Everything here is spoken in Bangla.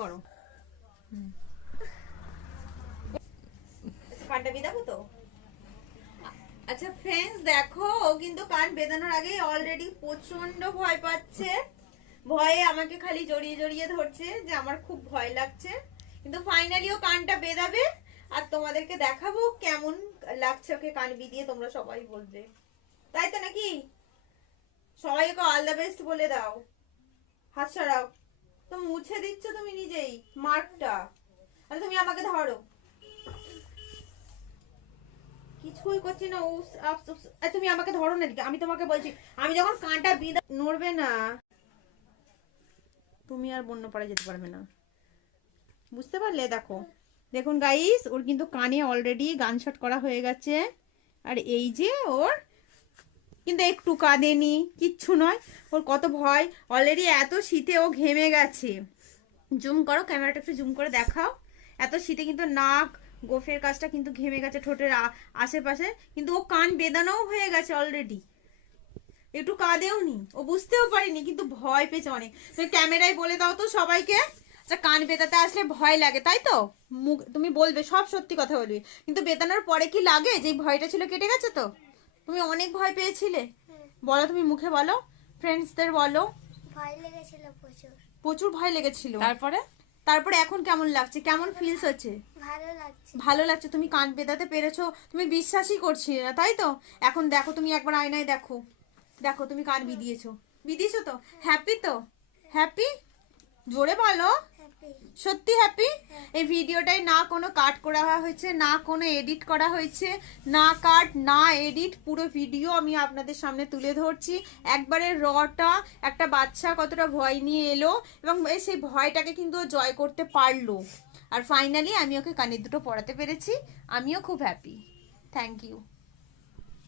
করো। কানটা বেঁধাবো তো। আচ্ছা ফ্রেন্ডস দেখো, ও কিন্তু কান বেঁধানোর আগে অলরেডি প্রচন্ড ভয় পাচ্ছে। ভয়ে আমাকে খালি জড়িয়ে জড়িয়ে ধরছে যে আমার খুব ভয় লাগছে। কিন্তু ফাইনালি ও কানটা বেঁধাবে আর তোমাদেরকে দেখাবো কেমন লাগছে ওকে কান বিধিয়ে। তোমরা সবাই বলবে, তাই তো নাকি? সবাইকে অল দ্য বেস্ট বলে দাও। হাত সরাও তো, মুছে দিচ্ছ তুমি নিজেই মার্কটা। আরে তুমি আমাকে ধরো, কিছুই করছি না। তুমি আমাকে ধরো না দিকে, আমি তোমাকে বলছি আমি যখন কানটা বিঁধা নড়বে না তুমি আর বন্য পাড়ে যেতে পারবে না, বুঝতে পারলে? দেখো দেখুন গাইস, ওর কিন্তু কানে অলরেডি গান শট করা হয়ে গেছে। আর এই যে ওর কিন্তু একটু কাঁদেনি, কিচ্ছু নয়। ওর কত ভয়, অলরেডি এত শীতে ও ঘেমে গেছে। জুম করো, ক্যামেরাটা একটু জুম করে দেখাও। এত শীতে কিন্তু নাক গোফের কাজটা কিন্তু ঘেমে গেছে, ঠোঁটের আশেপাশে। কিন্তু ও কান বেদানাও হয়ে গেছে অলরেডি, একটু কাঁদেও নি, ও বুঝতেও পারিনি, কিন্তু ভয় পেয়েছে অনেক। তুমি ক্যামেরায় বলে দাও তো সবাইকে, আচ্ছা কান বেদাতে আসলে ভয় লাগে তাই তো? মুখ তুমি বলবে, সব সত্যি কথা বলবি, কিন্তু বেদানোর পরে কি লাগে? যে ভয়টা ছিল কেটে গেছে তো? তুমি অনেক ভয় পেয়েছিলে, বলো তুমি মুখে বলো, ফ্রেন্ডসদের বলো। ভয় লেগেছিল প্রচুর। প্রচুর ভয় লেগেছিল। তারপরে তারপরে এখন কেমন লাগছে? কেমন ফিলস হচ্ছে? ভালো লাগছে। ভালো লাগছে। তুমি কান বেঁধাতে পেরেছো, তুমি বিশ্বাসই করছিলে না তাই তো? এখন দেখো, তুমি একবার আয়নায় দেখো, দেখো তুমি কান বিধিয়েছো, বিধিয়েছো তো? হ্যাপি তো? হ্যাপি? জোরে বলো, হ্যাপি। সত্যি হ্যাপি? এই ভিডিওটাই না কোনো কাট করা হয়েছে, না কোনো এডিট করা হয়েছে, না কাট না এডিট, পুরো ভিডিও আমি আপনাদের সামনে তুলে ধরছি। একবারে রটা একটা বাচ্চা কতটা ভয় নিয়ে এলো এবং সেই ভয়টাকে কিন্তু ও জয় করতে পারলো। আর ফাইনালি আমি ওকে কানের দুটো পরাতে পেরেছি, আমিও খুব হ্যাপি। Thank you.